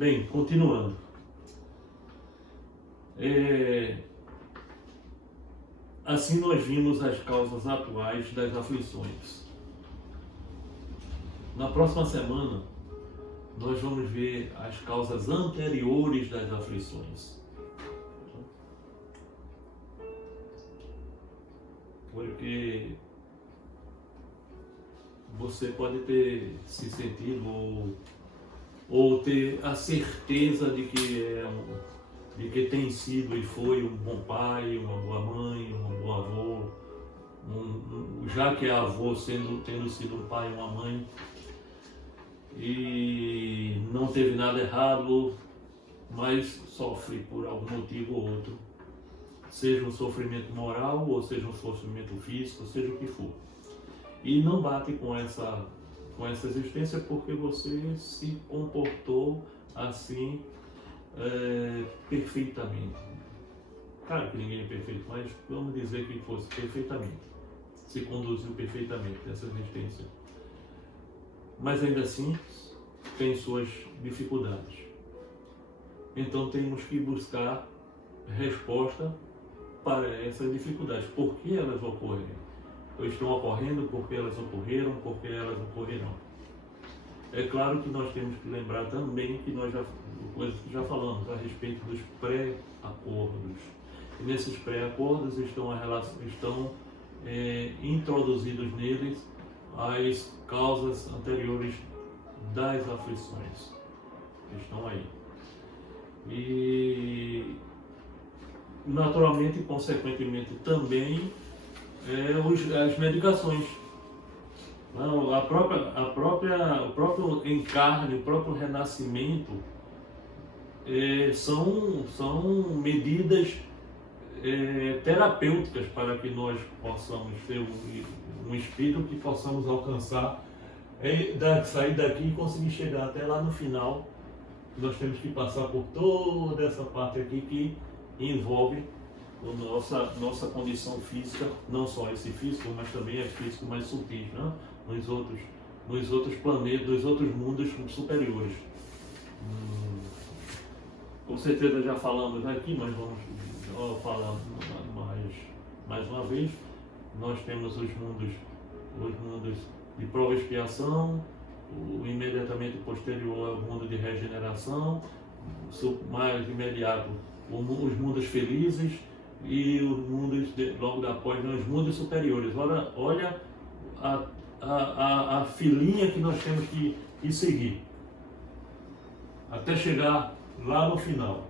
Bem, continuando. Assim nós vimos as causas atuais das aflições. Na próxima semana, nós vamos ver as causas anteriores das aflições. Porque você pode ter se sentido ou ter a certeza de que tem sido e foi um bom pai, uma boa mãe, um bom avô, já que é avô tendo sido um pai e uma mãe, e não teve nada errado, mas sofre por algum motivo ou outro, seja um sofrimento moral ou seja um sofrimento físico, seja o que for. E não bate com essa existência porque você se comportou assim perfeitamente. Claro que ninguém é perfeito, mas vamos dizer que fosse perfeitamente. Se conduziu perfeitamente essa existência. Mas ainda assim tem suas dificuldades. Então temos que buscar resposta para essas dificuldades. Por que elas ocorrem? Ou estão ocorrendo, por que elas ocorreram, por que elas ocorrerão. É claro que nós temos que lembrar também que nós coisas que já falamos a respeito dos pré-acordos. E nesses pré-acordos estão introduzidos neles as causas anteriores das aflições. Estão aí. E naturalmente, consequentemente também as medicações. Não, o próprio encarne, o próprio renascimento são medidas terapêuticas para que nós possamos ter um espírito que possamos alcançar, sair daqui e conseguir chegar até lá no final. Nós temos que passar por toda essa parte aqui que envolve nossa condição física, não só esse físico, mas também as físicos mais sutis, né? Nos outros planetas, nos outros mundos superiores. Com certeza já falamos aqui, mas vamos falar mais uma vez. Nós temos os mundos de prova e expiação, o imediatamente posterior é o mundo de regeneração, mais imediato os mundos felizes e os mundos logo após os mundos superiores. Olha a filinha que nós temos que seguir até chegar lá no final.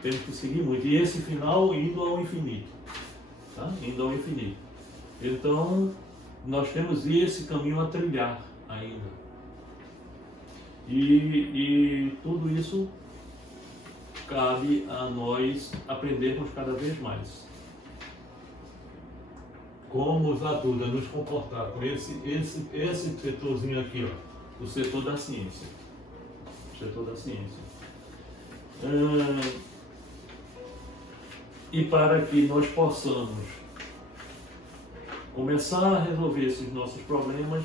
Temos que seguir muito, e esse final indo ao infinito, tá? Indo ao infinito. Então nós temos esse caminho a trilhar ainda, e tudo isso cabe a nós aprendermos cada vez mais como usar tudo, a nos comportar com esse setorzinho aqui, ó, o setor da ciência. O setor da ciência. E para que nós possamos começar a resolver esses nossos problemas,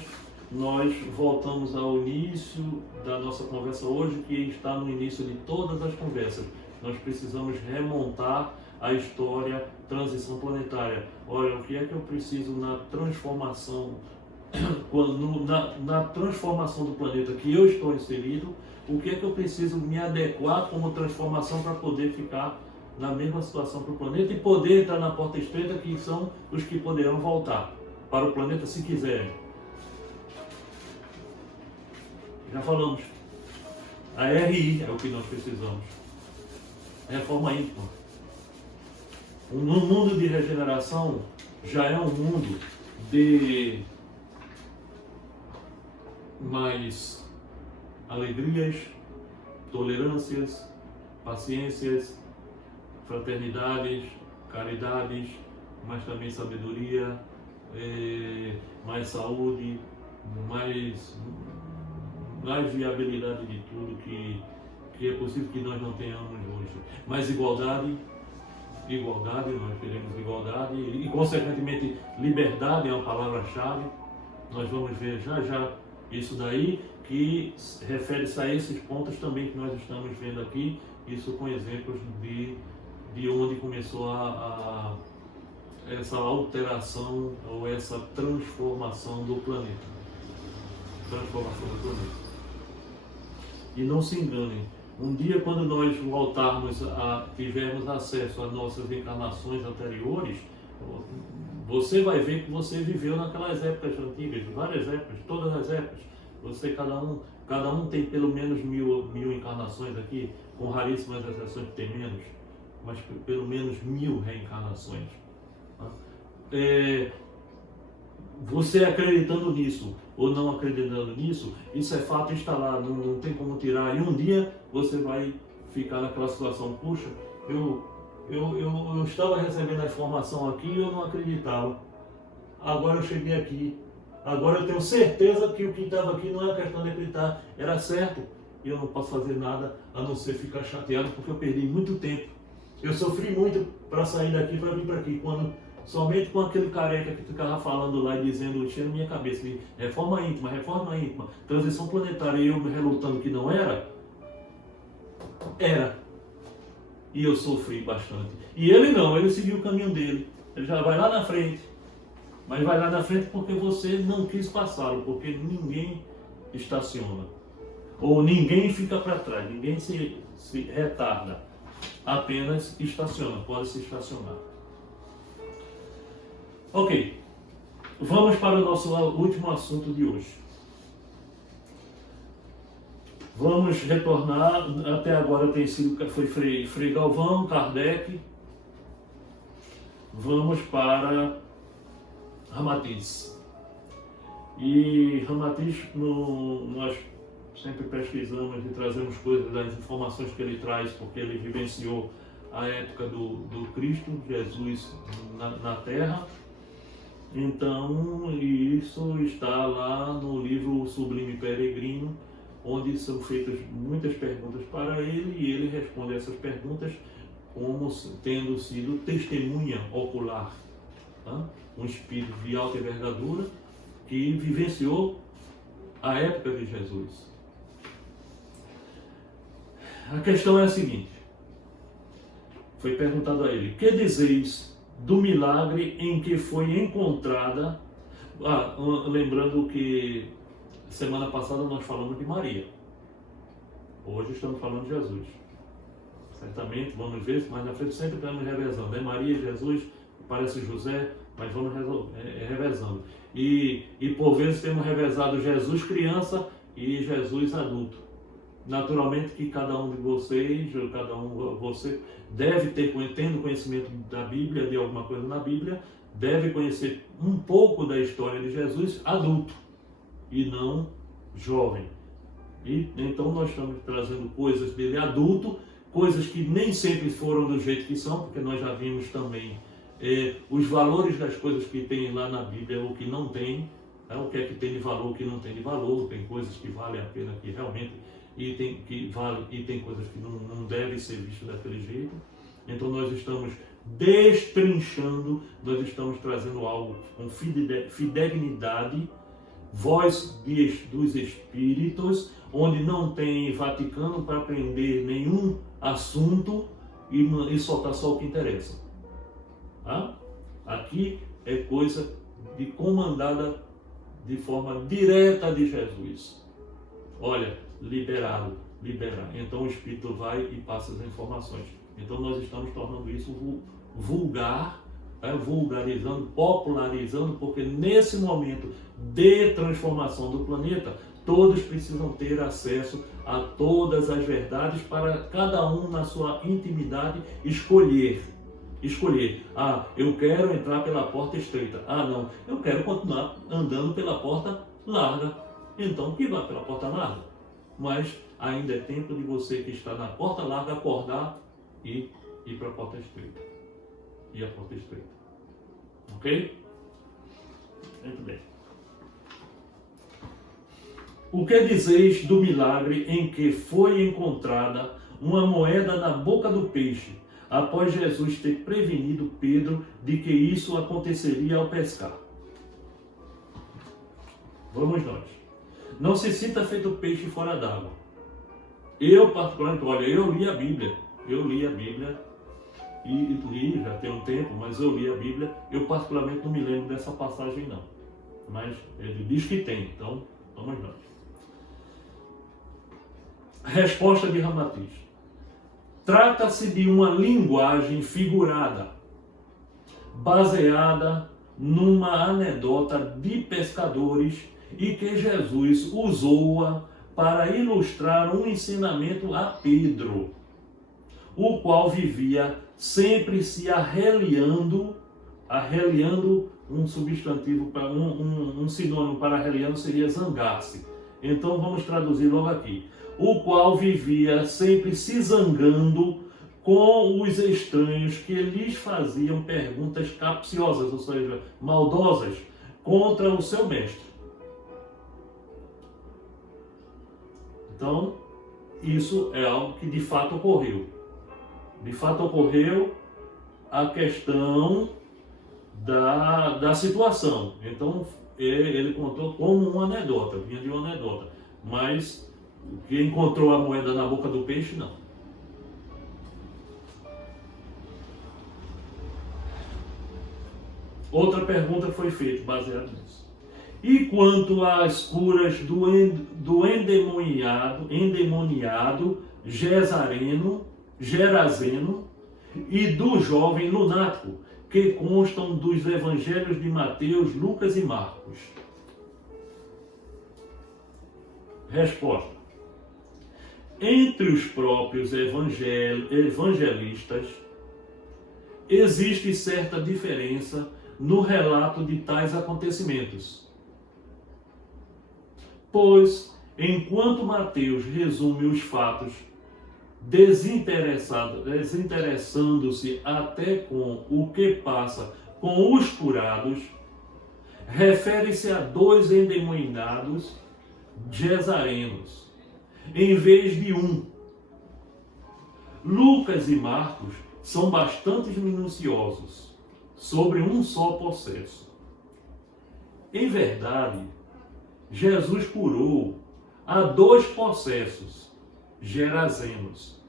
nós voltamos ao início da nossa conversa hoje, que está no início de todas as conversas. Nós precisamos remontar a história, transição planetária. Olha, o que é que eu preciso na transformação, na transformação do planeta que eu estou inserido, o que é que eu preciso me adequar como transformação para poder ficar na mesma situação para o planeta e poder entrar na porta estreita, que são os que poderão voltar para o planeta se quiserem. Já falamos. A RI é o que nós precisamos. Reforma íntima. No mundo de regeneração já é um mundo de mais alegrias, tolerâncias, paciências, fraternidades, caridades, mas também sabedoria, mais saúde, mais viabilidade de tudo que é possível que nós não tenhamos hoje. Mais igualdade, nós queremos igualdade e consequentemente liberdade é uma palavra-chave. Nós vamos ver já Isso daí que refere-se a esses pontos também que nós estamos vendo aqui, isso com exemplos de onde começou essa alteração ou essa transformação do planeta. E não se enganem, um dia quando nós voltarmos tivermos acesso às nossas encarnações anteriores, você vai ver que você viveu naquelas épocas antigas, várias épocas, todas as épocas. Cada um tem pelo menos mil encarnações aqui, com raríssimas exceções que tem menos, mas pelo menos 1000 reencarnações. Você acreditando nisso ou não acreditando nisso, isso é fato instalado, não tem como tirar. E um dia você vai ficar naquela situação, puxa, eu estava recebendo a informação aqui e eu não acreditava. Agora eu cheguei aqui. Agora eu tenho certeza que o que estava aqui não é questão de acreditar, era certo. E eu não posso fazer nada a não ser ficar chateado porque eu perdi muito tempo. Eu sofri muito para sair daqui, para vir para aqui. Somente com aquele careca que ficava falando lá e dizendo, enchendo minha cabeça de reforma íntima, transição planetária, e eu me relutando que não era. E eu sofri bastante. E ele não, ele seguiu o caminho dele. Ele já vai lá na frente. Mas vai lá na frente porque você não quis passá-lo, porque ninguém estaciona. Ou ninguém fica para trás, ninguém se retarda. Apenas estaciona, pode se estacionar. Ok, vamos para o nosso último assunto de hoje. Vamos retornar, até agora foi Frei Galvão, Kardec. Vamos para Ramatiz. E Ramatiz, nós sempre pesquisamos e trazemos coisas das informações que ele traz, porque ele vivenciou a época do Cristo, Jesus na Terra. Então, isso está lá no livro Sublime Peregrino, onde são feitas muitas perguntas para ele e ele responde essas perguntas como tendo sido testemunha ocular, tá? Um espírito de alta envergadura que vivenciou a época de Jesus. A questão é a seguinte, foi perguntado a ele, que dizeis do milagre em que foi encontrada, lembrando que semana passada nós falamos de Maria, hoje estamos falando de Jesus. Certamente vamos ver, mas na frente sempre estamos revezando, né? Maria, Jesus, parece José, mas vamos revezando. E por vezes temos revezado Jesus criança e Jesus adulto. Naturalmente que cada um de vocês, você deve ter, tendo conhecimento da Bíblia, de alguma coisa na Bíblia, deve conhecer um pouco da história de Jesus adulto e não jovem. E então nós estamos trazendo coisas dele adulto, coisas que nem sempre foram do jeito que são, porque nós já vimos também os valores das coisas que tem lá na Bíblia, o que não tem, o que é que tem de valor, o que não tem de valor, tem coisas que valem a pena que realmente, e tem coisas que não devem ser vistas daquele jeito. Então nós estamos destrinchando, nós estamos trazendo algo com fidedignidade, voz dos Espíritos, onde não tem Vaticano para prender nenhum assunto e soltar só o que interessa. Tá? Aqui é coisa comandada de forma direta de Jesus. Olha, liberar. Então o Espírito vai e passa as informações. Então nós estamos tornando isso vulgar, vulgarizando, popularizando, porque nesse momento de transformação do planeta, todos precisam ter acesso a todas as verdades para cada um na sua intimidade escolher. Eu quero entrar pela porta estreita. Não, eu quero continuar andando pela porta larga. Então que vá pela porta larga. Mas ainda é tempo de você que está na porta larga acordar e ir para a porta estreita. E a porta estreita. Ok? Muito bem. O que dizeis do milagre em que foi encontrada uma moeda na boca do peixe, após Jesus ter prevenido Pedro de que isso aconteceria ao pescar? Vamos nós. Não se cita feito peixe fora d'água. Eu, particularmente, olha, eu li a Bíblia e li já tem um tempo, mas eu li a Bíblia. Eu, particularmente, não me lembro dessa passagem, não. Mas ele diz que tem, então vamos lá. Resposta de Ramatiz. Trata-se de uma linguagem figurada, baseada numa anedota de pescadores e que Jesus usou-a para ilustrar um ensinamento a Pedro, o qual vivia sempre se arreliando, um substantivo, um sinônimo para arreliando seria zangar-se. Então vamos traduzir logo aqui. O qual vivia sempre se zangando com os estranhos que lhes faziam perguntas capciosas, ou seja, maldosas, contra o seu mestre. Então, isso é algo que de fato ocorreu. De fato ocorreu a questão da situação. Então, ele contou como uma anedota, vinha de uma anedota. Mas que encontrou a moeda na boca do peixe, não. Outra pergunta foi feita baseada nisso. E quanto às curas do endemoniado Gerazeno e do jovem lunático, que constam dos evangelhos de Mateus, Lucas e Marcos? Resposta. Entre os próprios evangelistas, existe certa diferença no relato de tais acontecimentos. Pois, enquanto Mateus resume os fatos desinteressando-se até com o que passa com os curados, refere-se a 2 endemoniados gezarenos, em vez de um. Lucas e Marcos são bastante minuciosos sobre um só processo. Em verdade, Jesus curou a 2 possessos gerazenos,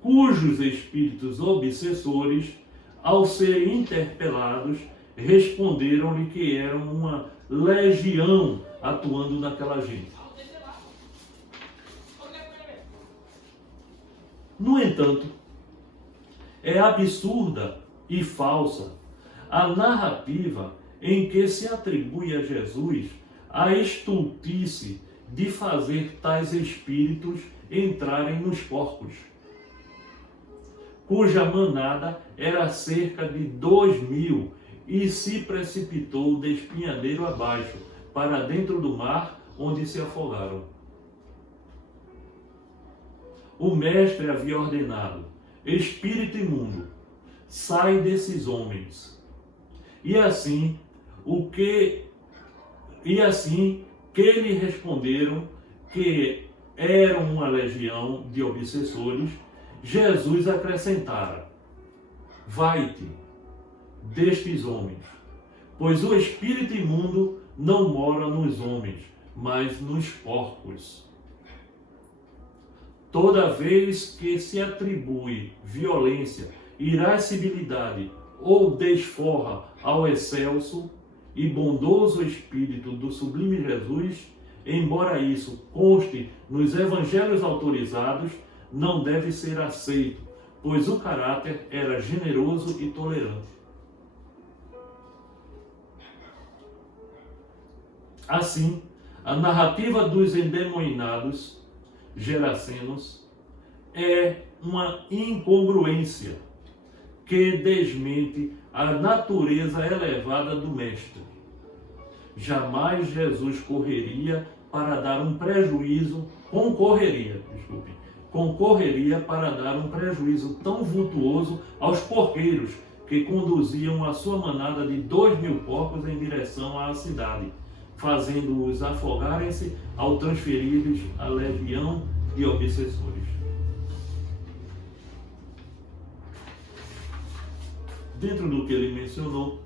cujos espíritos obsessores, ao serem interpelados, responderam-lhe que eram uma legião atuando naquela gente. No entanto, é absurda e falsa a narrativa em que se atribui a Jesus a estultice de fazer tais espíritos entrarem nos porcos, cuja manada era cerca de 2.000 e se precipitou de espinhadeiro abaixo, para dentro do mar, onde se afogaram. O mestre havia ordenado: espírito imundo, sai desses homens. E assim que lhe responderam que eram uma legião de obsessores, Jesus acrescentara: vai-te destes homens, pois o espírito imundo não mora nos homens, mas nos porcos. Toda vez que se atribui violência, irascibilidade ou desforra ao excelso e bondoso Espírito do sublime Jesus, embora isso conste nos evangelhos autorizados, não deve ser aceito, pois o caráter era generoso e tolerante. Assim, a narrativa dos endemoniados gerazenos é uma incongruência que desmente a natureza elevada do Mestre. Jamais Jesus concorreria para dar um prejuízo tão vultuoso aos porqueiros que conduziam a sua manada de 2.000 porcos em direção à cidade, fazendo-os afogarem-se ao transferir-lhes a legião de obsessores. Dentro do que ele mencionou,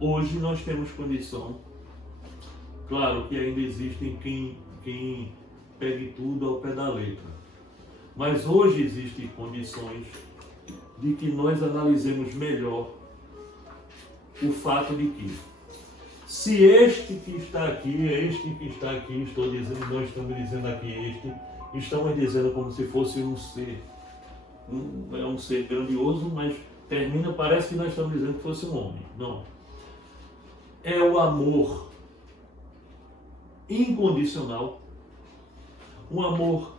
hoje nós temos condição Claro que ainda existem quem pegue tudo ao pé da letra. Mas hoje existem condições de que nós analisemos melhor o fato de que, se este que está aqui, estou dizendo, nós estamos dizendo aqui estamos dizendo como se fosse um ser, um ser grandioso, mas parece que nós estamos dizendo que fosse um homem. Não. É o amor incondicional, um amor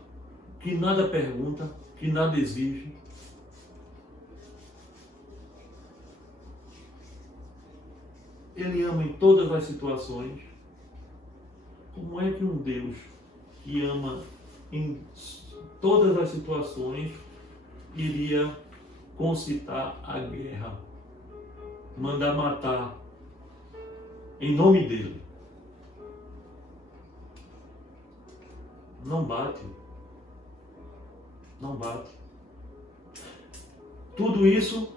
que nada pergunta, que nada exige. Ele ama em todas as situações. Como é que um Deus que ama em todas as situações iria concitar a guerra, mandar matar em nome dele? Não bate. Não bate. Tudo isso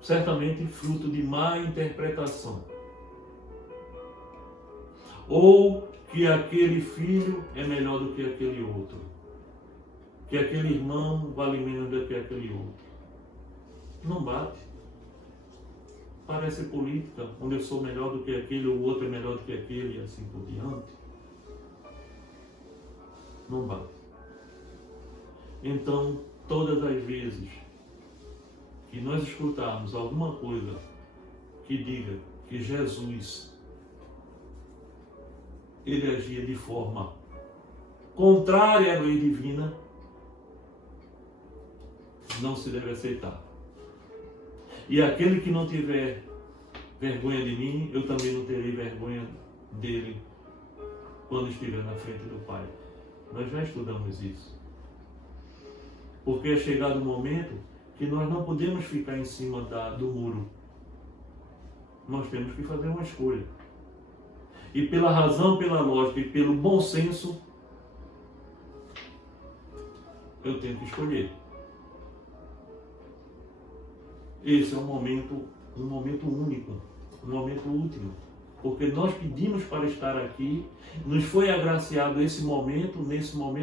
certamente fruto de má interpretação. Ou que aquele filho é melhor do que aquele outro. Que aquele irmão vale menos do que aquele outro. Não bate. Parece política, onde eu sou melhor do que aquele, o outro é melhor do que aquele, e assim por diante. Não bate. Então, todas as vezes que nós escutarmos alguma coisa que diga que Jesus, ele agia de forma contrária à lei divina, não se deve aceitar. E aquele que não tiver vergonha de mim, eu também não terei vergonha dele quando estiver na frente do Pai. Nós já estudamos isso. Porque é chegado o momento que nós não podemos ficar em cima do muro. Nós temos que fazer uma escolha. E pela razão, pela lógica e pelo bom senso, eu tenho que escolher. Esse é um momento único, um momento último. Porque nós pedimos para estar aqui, nos foi agraciado nesse momento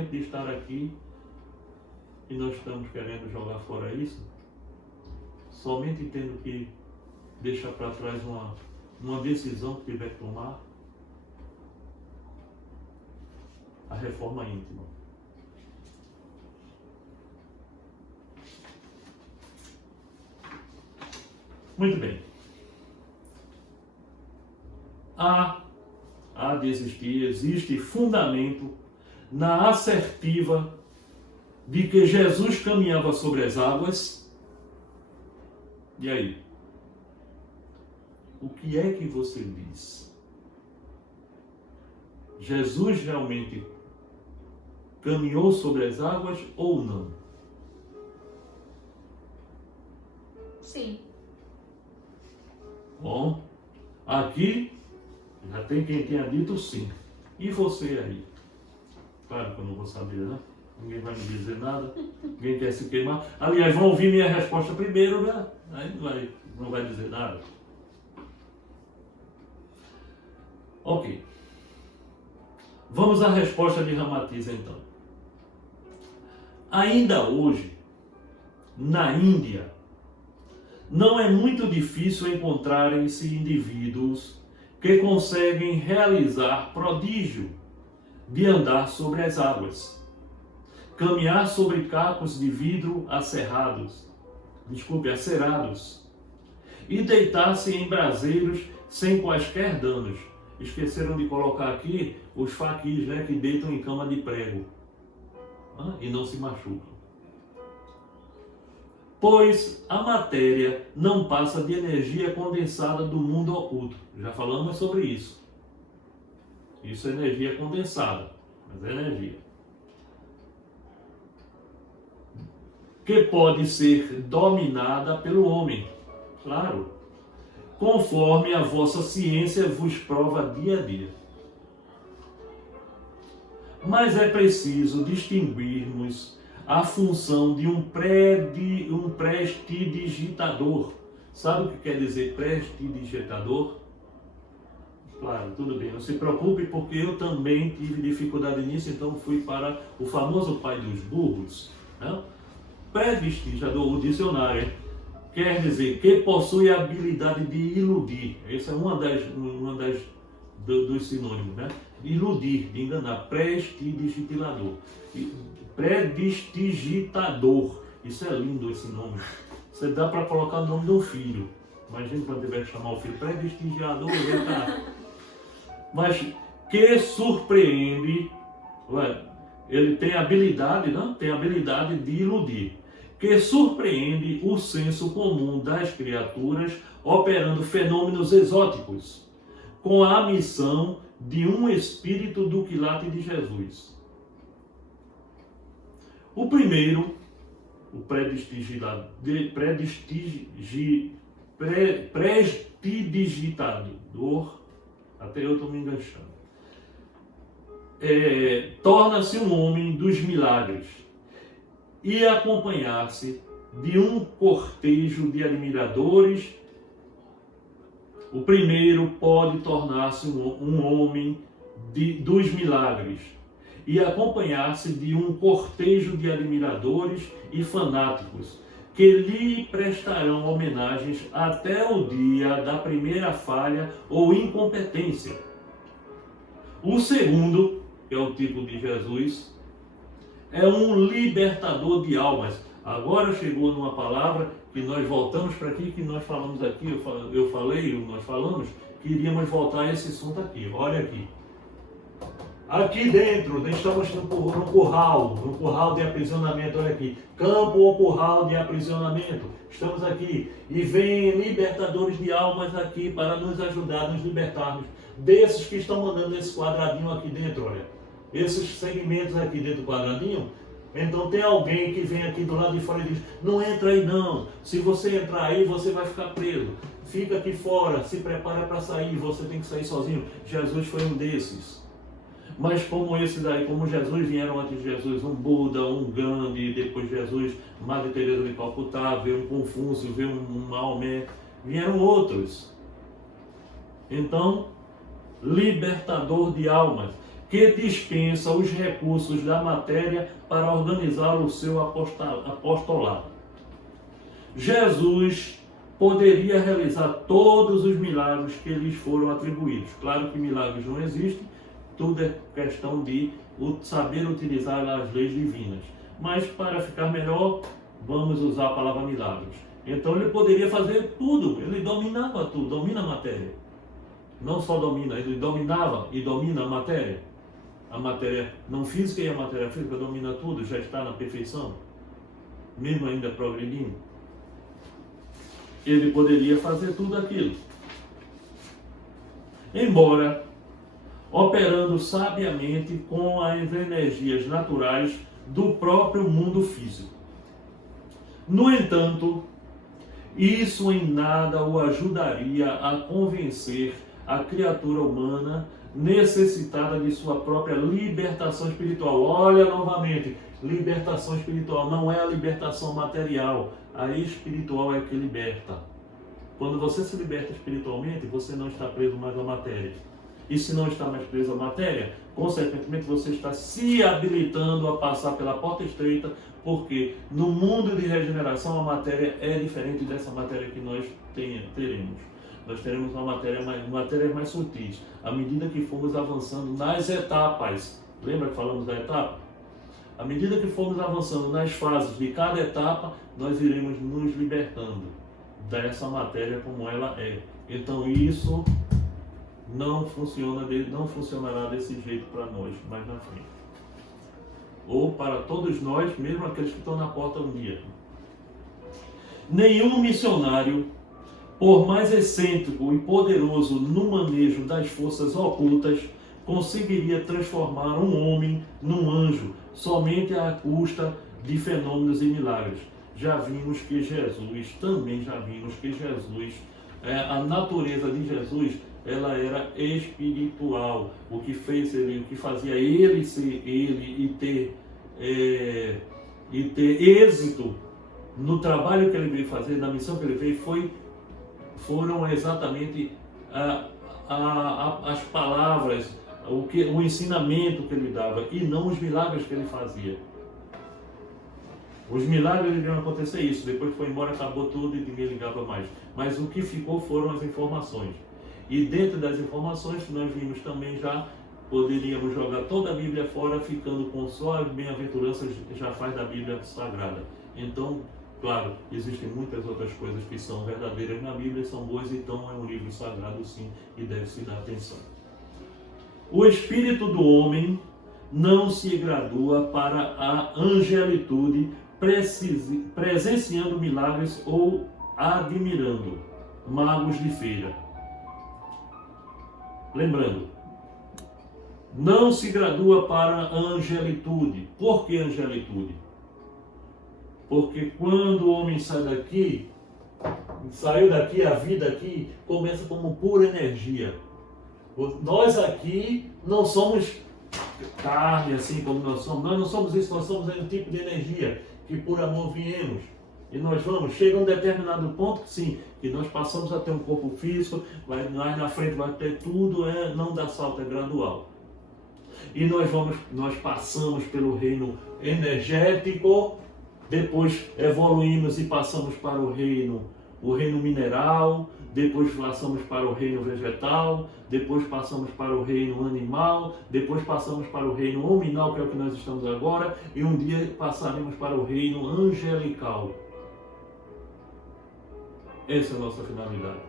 de estar aqui, e nós estamos querendo jogar fora isso, somente tendo que deixar para trás uma decisão que tiver que tomar, a reforma íntima. Muito bem. Existe fundamento na assertiva de que Jesus caminhava sobre as águas. E aí? O que é que você diz? Jesus realmente caminhou sobre as águas ou não? Sim. Bom, aqui já tem quem tenha dito sim. E você aí? Claro que eu não vou saber, né? Ninguém vai me dizer nada. Ninguém quer se queimar. Aliás, vão ouvir minha resposta primeiro, né? Aí não vai dizer nada. Ok. Vamos à resposta de Ramatiza, então. Ainda hoje, na Índia, não é muito difícil encontrarem-se indivíduos que conseguem realizar prodígio de andar sobre as águas, caminhar sobre cacos de vidro acerados, e deitar-se em braseiros sem quaisquer danos. Esqueceram de colocar aqui os faquis, né, que deitam em cama de prego e não se machucam. Pois a matéria não passa de energia condensada do mundo oculto. Já falamos sobre isso. Isso é energia condensada, mas é energia. Que pode ser dominada pelo homem, claro, conforme a vossa ciência vos prova dia a dia. Mas é preciso distinguirmos a função de um prestidigitador. Sabe o que quer dizer prestidigitador? Claro, tudo bem. Não se preocupe, porque eu também tive dificuldade nisso, então fui para o famoso pai dos burros. Né? Pré-vestigiador, o dicionário, quer dizer que possui a habilidade de iludir. Essa é uma dos sinônimos, né? Iludir, de enganar. Prestidigitador. Prestidigitador. Isso é lindo, esse nome. Você dá para colocar o nome do filho. Imagina quando tiver que chamar o filho prestigiador, mas que surpreende, ele tem habilidade, não? Tem habilidade de iludir, que surpreende o senso comum das criaturas, operando fenômenos exóticos, com a missão de um espírito do quilate de Jesus. O primeiro, o prestidigitador, até eu estou me enganchando, torna-se um homem dos milagres e acompanhar-se de um cortejo de admiradores. O primeiro pode tornar-se um homem dos milagres e acompanhar-se de um cortejo de admiradores e fanáticos que lhe prestarão homenagens até o dia da primeira falha ou incompetência. O segundo, que é o tipo de Jesus, é um libertador de almas. Agora chegou numa palavra que nós voltamos para aqui, que nós falamos aqui, nós falamos que iríamos voltar a esse assunto aqui. Olha aqui. Aqui dentro, estamos no curral de aprisionamento, olha aqui, campo ou curral de aprisionamento, estamos aqui, e vem libertadores de almas aqui para nos ajudar, nos libertarmos desses que estão mandando esse quadradinho aqui dentro, olha, esses segmentos aqui dentro do quadradinho. Então tem alguém que vem aqui do lado de fora e diz, não entra aí não, se você entrar aí você vai ficar preso, fica aqui fora, se prepara para sair, você tem que sair sozinho. Jesus foi um desses. Mas como esse daí, como Jesus, vieram antes de Jesus um Buda, um Gandhi, depois Jesus, Madre Teresa de Calcutá, veio um Confúcio, veio um Maomé, vieram outros. Então, libertador de almas, que dispensa os recursos da matéria para organizar o seu apostolado. Jesus poderia realizar todos os milagres que lhes foram atribuídos. Claro que milagres não existem, tudo é questão de saber utilizar as leis divinas. Mas para ficar melhor, vamos usar a palavra milagres. Então ele poderia fazer tudo, ele dominava tudo, domina a matéria. Não só domina, ele dominava e domina a matéria. A matéria não física e a matéria física domina tudo, já está na perfeição, mesmo ainda progredindo. Ele poderia fazer tudo aquilo. Embora operando sabiamente com as energias naturais do próprio mundo físico. No entanto, isso em nada o ajudaria a convencer a criatura humana necessitada de sua própria libertação espiritual. Olha novamente, libertação espiritual não é a libertação material, a espiritual é que liberta. Quando você se liberta espiritualmente, você não está preso mais à matéria. E se não está mais preso à matéria, consequentemente você está se habilitando a passar pela porta estreita, porque no mundo de regeneração a matéria é diferente dessa matéria que nós teremos. Nós teremos uma matéria mais sutis, à medida que formos avançando nas etapas. Lembra que falamos da etapa? À medida que formos avançando nas fases de cada etapa, nós iremos nos libertando dessa matéria como ela é. Então isso não funcionará desse jeito para nós mais na frente. Ou para todos nós, mesmo aqueles que estão na porta um dia. Nenhum missionário, por mais excêntrico e poderoso no manejo das forças ocultas, conseguiria transformar um homem num anjo, somente à custa de fenômenos e milagres. Já vimos que Jesus, a natureza de Jesus, ela era espiritual. O que fazia ele ser ele e ter êxito no trabalho que ele veio fazer, na missão que ele veio, foram exatamente as palavras, o ensinamento que ele dava, e não os milagres que ele fazia. Os milagres iriam acontecer isso, depois que foi embora acabou tudo e ninguém ligava mais. Mas o que ficou foram as informações. E dentro das informações que nós vimos também já, poderíamos jogar toda a Bíblia fora, ficando com só as bem-aventuranças já faz da Bíblia Sagrada. Então, claro, existem muitas outras coisas que são verdadeiras na Bíblia, são boas, então é um livro sagrado sim, e deve-se dar atenção. O espírito do homem não se gradua para a angelitude, presenciando milagres ou admirando magos de feira. Lembrando, não se gradua para a angelitude. Por que angelitude? Porque quando o homem saiu daqui, a vida aqui começa como pura energia. Nós aqui não somos carne assim como nós somos. Nós não somos isso, nós somos um tipo de energia que por amor viemos. E nós vamos, chega a um determinado ponto que sim, que nós passamos a ter um corpo físico, mas na frente vai ter tudo, não dá salto, é gradual. E nós passamos pelo reino energético, depois evoluímos e passamos para o reino mineral, depois passamos para o reino vegetal, depois passamos para o reino animal, depois passamos para o reino hominal, que é o que nós estamos agora, e um dia passaremos para o reino angelical. Essa é a nossa finalidade.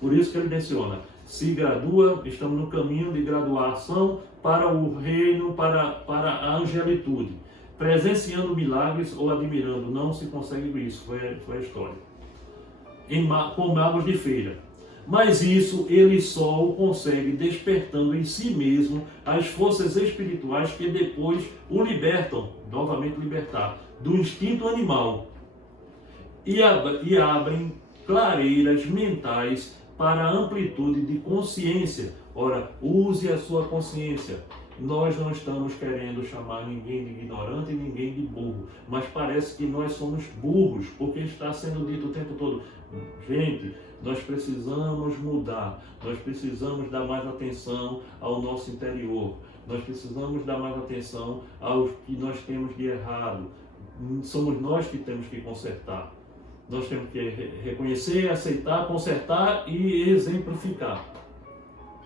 Por isso que ele menciona, se gradua, estamos no caminho de graduação para o reino, para a angelitude. Presenciando milagres ou admirando, não se consegue isso, foi a história. Com magos de feira. Mas isso ele só o consegue despertando em si mesmo as forças espirituais que depois o libertam, novamente libertar, do instinto animal. E abrem clareiras mentais para a amplitude de consciência. Ora, use a sua consciência. Nós não estamos querendo chamar ninguém de ignorante e ninguém de burro, mas parece que nós somos burros, porque está sendo dito o tempo todo. Gente, nós precisamos mudar, nós precisamos dar mais atenção ao nosso interior, nós precisamos dar mais atenção ao que nós temos de errado. Somos nós que temos que consertar. Nós temos que reconhecer, aceitar, consertar e exemplificar.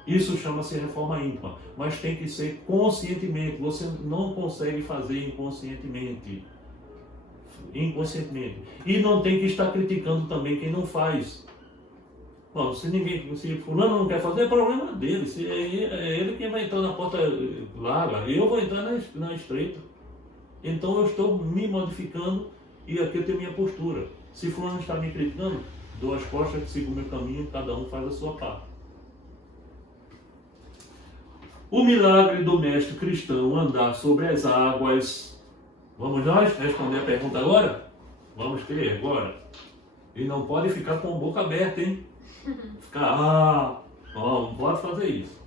Isso chama-se reforma íntima, mas tem que ser conscientemente. Você não consegue fazer inconscientemente. E não tem que estar criticando também quem não faz. Bom, se fulano não quer fazer, é problema dele. Se é ele quem vai entrar na porta larga, eu vou entrar na estreita. Então eu estou me modificando e aqui eu tenho minha postura. Se fulano está me criticando, dou as costas, sigo o meu caminho, cada um faz a sua parte. O milagre do mestre cristão andar sobre as águas. Vamos nós responder a pergunta agora? Vamos crer agora. E não pode ficar com a boca aberta, hein? Não pode fazer isso.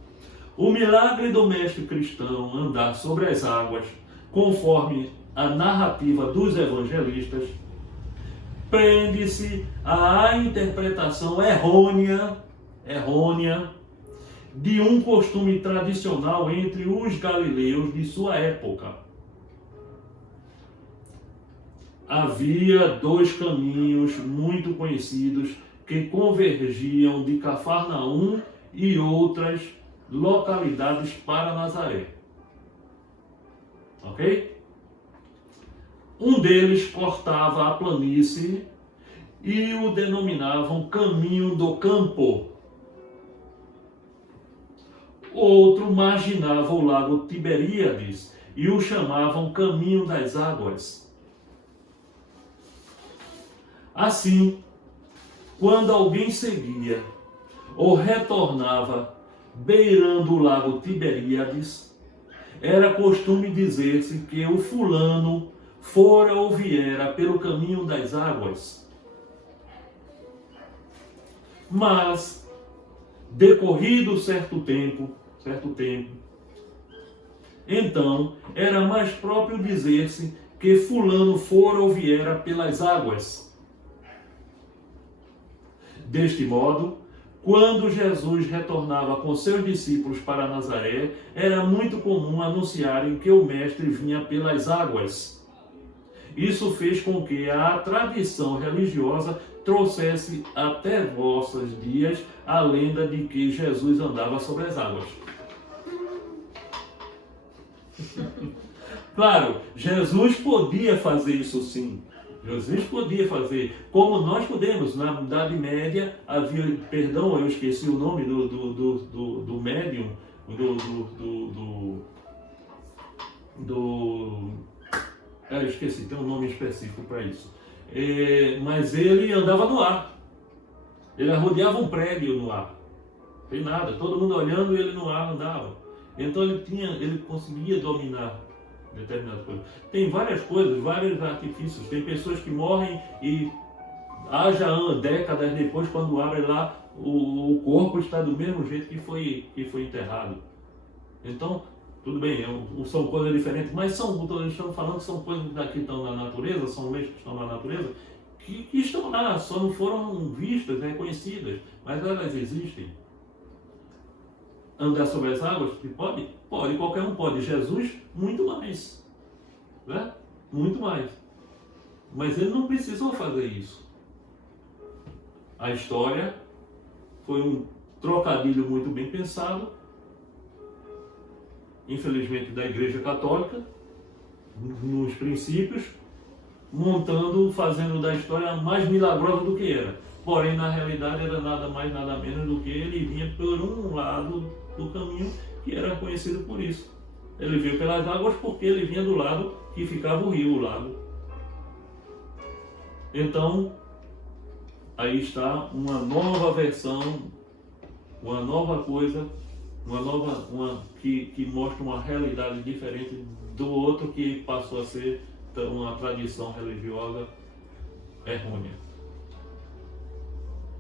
O milagre do mestre cristão andar sobre as águas, conforme a narrativa dos evangelistas, prende-se à interpretação errônea de um costume tradicional entre os galileus de sua época. Havia dois caminhos muito conhecidos que convergiam de Cafarnaum e outras localidades para Nazaré. Ok? Um deles cortava a planície e o denominavam caminho do campo. Outro marginava o lago Tiberíades e o chamavam caminho das águas. Assim, quando alguém seguia ou retornava beirando o lago Tiberíades, era costume dizer-se que o fulano fora ou viera pelo caminho das águas. Mas, decorrido certo tempo, então era mais próprio dizer-se que fulano fora ou viera pelas águas. Deste modo, Quando Jesus retornava com seus discípulos para Nazaré, era muito comum anunciarem que o Mestre vinha pelas águas. Isso fez com que a tradição religiosa trouxesse até vossos dias a lenda de que Jesus andava sobre as águas. Claro, Jesus podia fazer isso sim. Jesus podia fazer, como nós podemos. Na Idade Média havia, perdão, eu esqueci o nome do médium, eu esqueci, tem um nome específico para isso. Mas ele andava no ar, ele rodeava um prédio no ar, não tem nada, todo mundo olhando e ele no ar andava. Então ele conseguia dominar determinadas coisas. Tem várias coisas, vários artifícios. Tem pessoas que morrem e haja décadas depois, quando abre lá, o corpo está do mesmo jeito que foi enterrado. Então, tudo bem, são coisas diferentes, mas estamos falando que são coisas que estão na natureza, são leis que estão na natureza, que estão lá, só não foram vistas, reconhecidas, mas elas existem. Andar sobre as águas? Pode? Pode, qualquer um pode. Jesus, muito mais. Né? Muito mais. Mas ele não precisou fazer isso. A história foi um trocadilho muito bem pensado, infelizmente da Igreja Católica, nos princípios, fazendo da história mais milagrosa do que era. Porém, na realidade, era nada mais, nada menos do que ele vinha por um lado do caminho que era conhecido por isso. Ele veio pelas águas porque ele vinha do lado que ficava o rio, o lago. Então, aí está uma nova versão, uma nova coisa, que mostra uma realidade diferente do outro que passou a ser uma tradição religiosa errônea.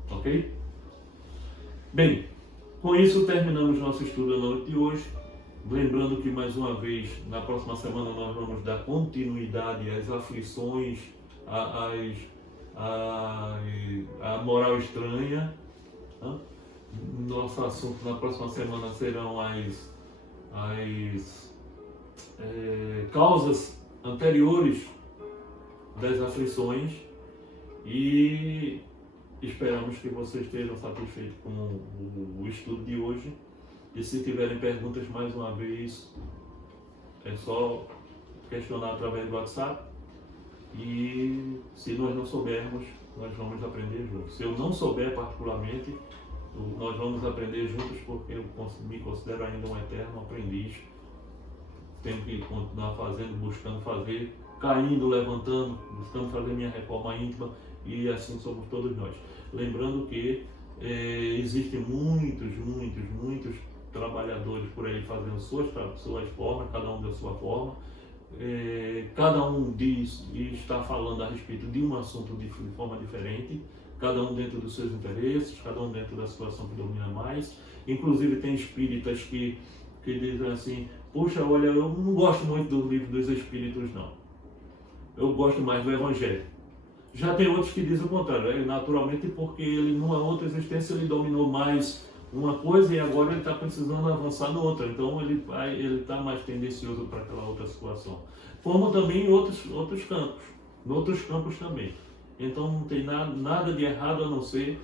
Ok? Bem, com isso terminamos nosso estudo da noite de hoje. Lembrando que mais uma vez, na próxima semana nós vamos dar continuidade às aflições, à moral estranha. Nosso assunto na próxima semana serão as causas anteriores das aflições e esperamos que vocês estejam satisfeitos com o estudo de hoje. E se tiverem perguntas, mais uma vez, é só questionar através do WhatsApp. E se nós não soubermos, nós vamos aprender juntos. Se eu não souber particularmente, nós vamos aprender juntos, porque eu me considero ainda um eterno aprendiz. Tenho que continuar fazendo, buscando fazer, caindo, levantando, buscando fazer minha reforma íntima, e assim somos todos nós. Lembrando que existem muitos trabalhadores por aí fazendo suas formas, cada um da sua forma. Cada um diz e está falando a respeito de um assunto de forma diferente, cada um dentro dos seus interesses, cada um dentro da situação que domina mais. Inclusive tem espíritas que dizem assim: puxa, olha, eu não gosto muito do livro dos espíritos não, eu gosto mais do evangelho. Já tem outros que dizem o contrário, naturalmente porque ele numa outra existência ele dominou mais uma coisa e agora ele está precisando avançar na outra, então ele está mais tendencioso para aquela outra situação. Como também em outros campos também. Então não tem nada de errado a não ser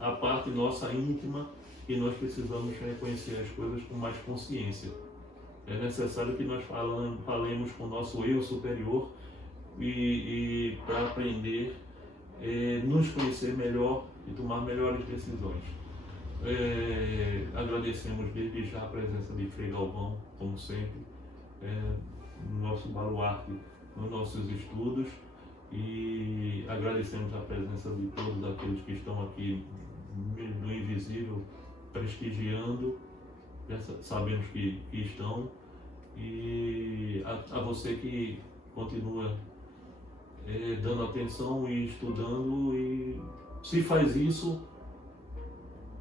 a parte nossa íntima, que nós precisamos reconhecer as coisas com mais consciência. É necessário que nós falemos com o nosso eu superior e para aprender, nos conhecer melhor e tomar melhores decisões. Agradecemos desde já a presença de Frei Galvão, como sempre, no nosso baluarte, nos nossos estudos, e agradecemos a presença de todos aqueles que estão aqui no invisível, prestigiando, sabemos que estão, e a você que continua dando atenção e estudando, e se faz isso,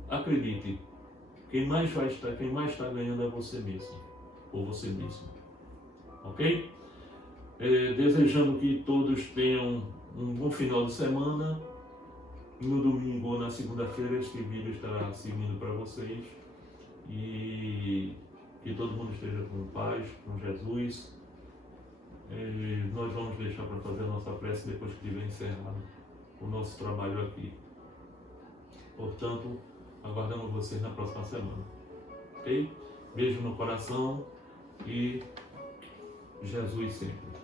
acredite, quem mais está ganhando é você mesmo, ou você mesmo, ok? Desejando que todos tenham um bom final de semana No domingo ou na segunda-feira este vídeo estará seguindo para vocês. E que todo mundo esteja com paz, com Jesus. E nós vamos deixar para fazer a nossa prece depois que tiver encerrado o nosso trabalho aqui. Portanto, aguardamos vocês na próxima semana. Ok? Beijo no coração e Jesus sempre.